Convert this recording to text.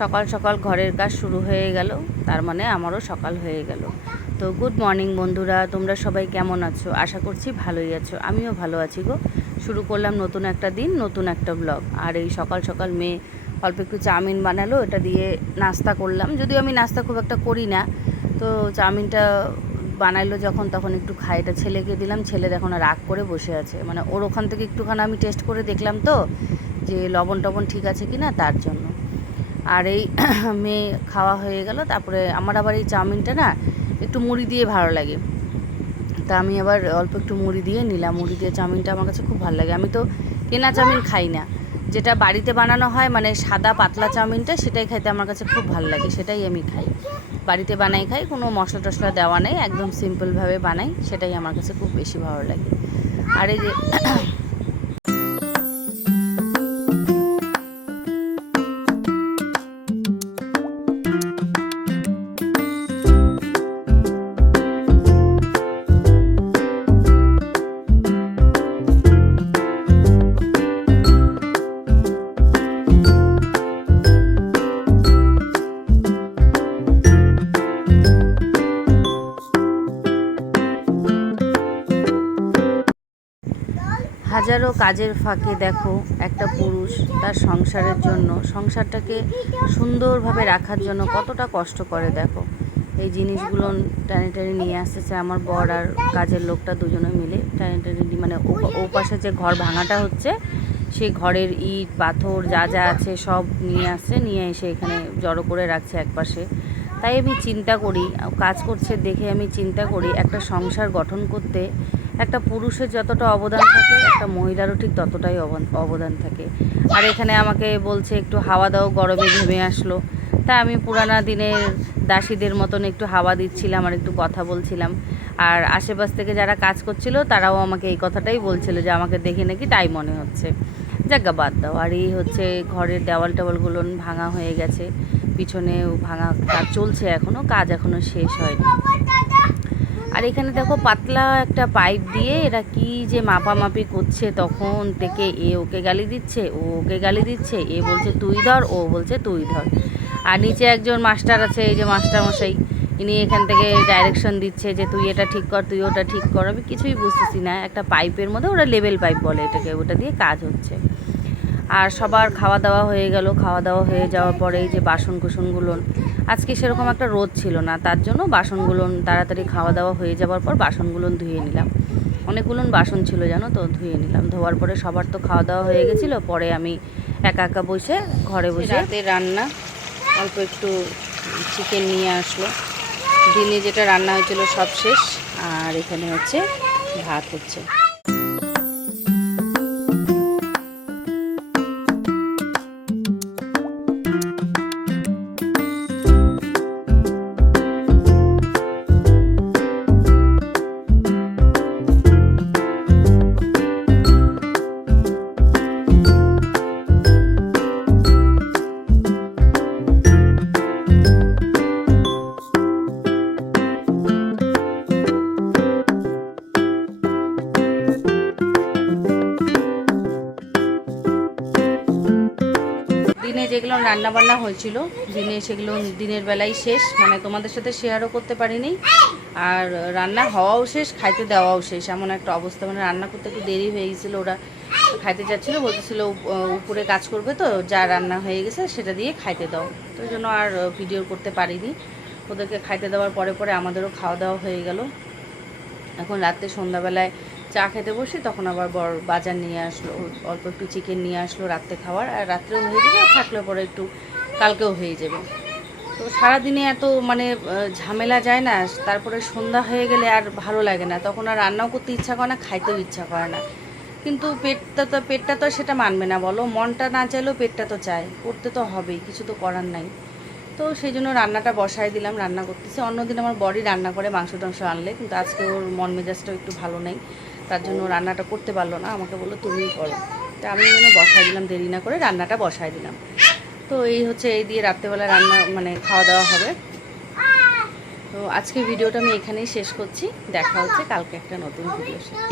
সকাল সকাল ঘরের কাজ শুরু হয়ে গেল, তার মানে আমারও সকাল হয়ে গেল। তো গুড মর্নিং বন্ধুরা, তোমরা সবাই কেমন আছো? আশা করছি ভালোই আছো, আমিও ভালো আছি গো। শুরু করলাম নতুন একটা দিন, নতুন একটা ব্লগ। আর এই সকাল সকাল মেয়ে অল্প একটু চাউমিন বানালো, এটা দিয়ে নাস্তা করলাম। যদিও আমি নাস্তা খুব একটা করি না, তো চাউমিনটা বানাইলো যখন, তখন একটু খাই। এটা ছেলেকে দিলাম, ছেলে এখন রাগ করে বসে আছে। মানে ওর ওখান থেকে একটুখানি আমি টেস্ট করে দেখলাম তো, যে লবণ টবণ ঠিক আছে কি না, তার জন্য। আর এই মেয়ে খাওয়া হয়ে গেল। তারপরে আমার আবার এই চাউমিনটা না একটু মুড়ি দিয়ে ভালো লাগে, তা আমি আবার অল্প একটু মুড়ি দিয়ে নিলাম। মুড়ি দিয়ে চাউমিনটা আমার কাছে খুব ভালো লাগে। আমি তো কেনা চাউমিন খাই না, যেটা বাড়িতে বানানো হয় মানে সাদা পাতলা চাউমিনটা, সেটাই খাইতে আমার কাছে খুব ভালো লাগে, সেটাই আমি খাই। বাড়িতে বানাই খাই, কোনো মশলা টশলা দেওয়া নেই, একদম সিম্পলভাবে বানাই, সেটাই আমার কাছে খুব বেশি ভালো লাগে। আর এই যে হাজারো কাজের ফাঁকে দেখো একটা পুরুষ তার সংসারের জন্য, সংসারটাকে সুন্দরভাবে রাখার জন্য কতটা কষ্ট করে দেখো। এই জিনিসগুলো টানি টানি নিয়ে আসতেছে আমার বর আর কাজের লোকটা, দুজনে মিলে টানি টানি, মানে ও পাশে যে ঘর ভাঙাটা হচ্ছে, সেই ঘরের ইট পাথর যা যা আছে সব নিয়ে আসছে, নিয়ে এসে এখানে জড়ো করে রাখছে একপাশে। তাই আমি চিন্তা করি, কাজ করছে দেখে আমি চিন্তা করি, একটা সংসার গঠন করতে একটা পুরুষের যতটা অবদান থাকে, একটা মহিলারও ঠিক ততটাই অবদান থাকে। আর এখানে আমাকে বলছে একটু হাওয়া দাও, গরমে ঘেমে আসলো। তা আমি পুরানা দিনের দাসীদের মতন একটু হাওয়া দিচ্ছিলাম আর একটু কথা বলছিলাম। আর আশেপাশ থেকে যারা কাজ করছিল তারাও আমাকে এই কথাটাই বলছিল, যে আমাকে দেখে নাকি তাই মনে হচ্ছে। জায়গা বাদ দাও। আর এই হচ্ছে ঘরের দেওয়াল টেওয়ালগুলো ভাঙা হয়ে গেছে, পিছনেও ভাঙা কাজ চলছে, এখনও কাজ এখনও শেষ হয়নি। আর এখানে দেখো পাতলা একটা পাইপ দিয়ে এরা কি যে মাপামাপি করছে, তখন থেকে এ ওকে গালি দিচ্ছে, ও ওকে গালি দিচ্ছে, এ বলছে তুই ধর, ও বলছে তুই ধর। আর নিচে একজন মাস্টার আছে, এই যে মাস্টার মশাই, ইনি এখান থেকে ডাইরেকশন দিচ্ছে যে তুই এটা ঠিক কর, তুই ওটা ঠিক কর। আমি কিছুই বুঝতেছি না, একটা পাইপের মধ্যে, ওরা লেভেল পাইপ বলে এটাকে, ওটা দিয়ে কাজ হচ্ছে। আর সবার খাওয়া দাওয়া হয়ে গেল। খাওয়া দাওয়া হয়ে যাওয়ার পরে যে বাসন কুসনগুলো, আজকে সেরকম একটা রোদ ছিল না, তার জন্য বাসনগুলো তাড়াতাড়ি খাওয়া দাওয়া হয়ে যাওয়ার পর বাসনগুলো ধুয়ে নিলাম। অনেকগুলো বাসন ছিল জানো তো, ধুয়ে নিলাম। ধোয়ার পরে সবার তো খাওয়া দাওয়া হয়ে গেছিলো, পরে আমি একা একা বসে ঘরে বসে রাতে রান্না, অল্প একটু চিকেন নিয়ে আসলো। দিনে যেটা রান্না হয়েছিল সব শেষ, আর এখানে হচ্ছে ভাত হচ্ছে। দিনে যেগুলো রান্নাবান্না হয়েছিল, দিনে সেগুলো দিনের বেলায় শেষ, মানে তোমাদের সাথে শেয়ারও করতে পারিনি। আর রান্না হওয়াও শেষ, খাইতে দেওয়াও শেষ, এমন একটা অবস্থা। মানে রান্না করতে একটু দেরি হয়ে গেছিলো, ওরা খাইতে যাচ্ছিলো, বলতেছিল উপরে কাজ করবে, তো যা রান্না হয়ে গেছে সেটা দিয়ে খাইতে দাও। তো ওই জন্য আর ভিডিও করতে পারিনি। ওদেরকে খাইতে দেওয়ার পরে পরে আমাদেরও খাওয়া দাওয়া হয়ে গেল। এখন রাত্রে সন্ধ্যাবেলায় চা খেতে বসি, তখন আবার বড় বাজার নিয়ে আসলো, অল্প একটু চিকেন নিয়ে আসলো রাত্রে খাওয়ার। আর রাত্রেও হয়ে যাবে, থাকলে পরে একটু কালকেও হয়ে যাবে। তো সারাদিনে এত মানে ঝামেলা যায় না, তারপরে সন্ধ্যা হয়ে গেলে আর ভালো লাগে না, তখন আর রান্নাও করতে ইচ্ছা করে না, খাইতেও ইচ্ছা করে না। কিন্তু পেটটা তো সেটা মানবে না বলো, মনটা না চাইলেও পেটটা তো চায়, করতে তো হবেই, কিছু তো করার নাই। তো সেই জন্য রান্নাটা বসায় দিলাম, রান্না করতেছি। অন্যদিন আমার বড়ি রান্না করে মাংস টাংস আনলে, কিন্তু আজকে ওর মন মেজাজটাও একটু ভালো নেই, তার জন্য রান্নাটা করতে পারলো না, আমাকে বললো তুমিই করো। তা আমি যেন বসায় দিলাম, দেরি না করে রান্নাটা বসায় দিলাম। তো এই হচ্ছে, এই দিয়ে রাত্রেবেলা রান্না মানে খাওয়া দাওয়া হবে। তো আজকে ভিডিওটা আমি এখানেই শেষ করছি, দেখা হচ্ছে কালকে একটা নতুন ভিডিওর সাথে।